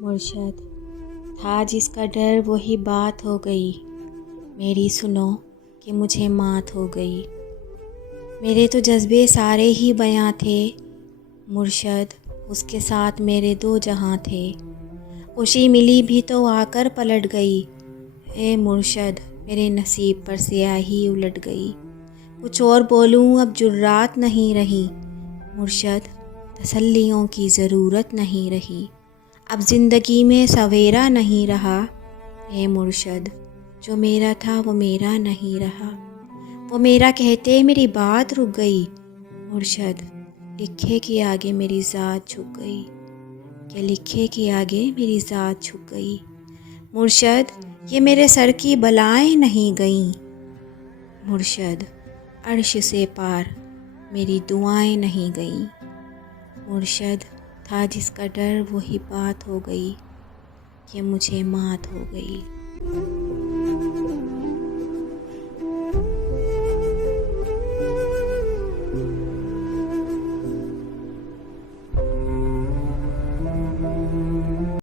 मुर्शद था जिसका डर वही बात हो गई। मेरी सुनो कि मुझे मात हो गई। मेरे तो जज्बे सारे ही बयां थे। मुर्शद उसके साथ मेरे दो जहां थे। खुशी मिली भी तो आकर पलट गई। ए मुर्शद मेरे नसीब पर स्याही उलट गई। कुछ और बोलूं अब जुर्रात नहीं रही। मुर्शद तसल्लियों की ज़रूरत नहीं रही। अब ज़िंदगी में सवेरा नहीं रहा। ए मुर्शद जो मेरा था वो मेरा नहीं रहा। वो मेरा कहते मेरी बात रुक गई। मुर्शद लिखे के आगे मेरी ज़ात झुक गई। क्या लिखे के आगे मेरी ज़ात झुक गई। मुर्शद ये मेरे सर की बलाएं नहीं गईं। मुर्शद अर्श से पार मेरी दुआएं नहीं गईं। मुर्शद था जिसका डर वही बात हो गई कि मुझे मात हो गई।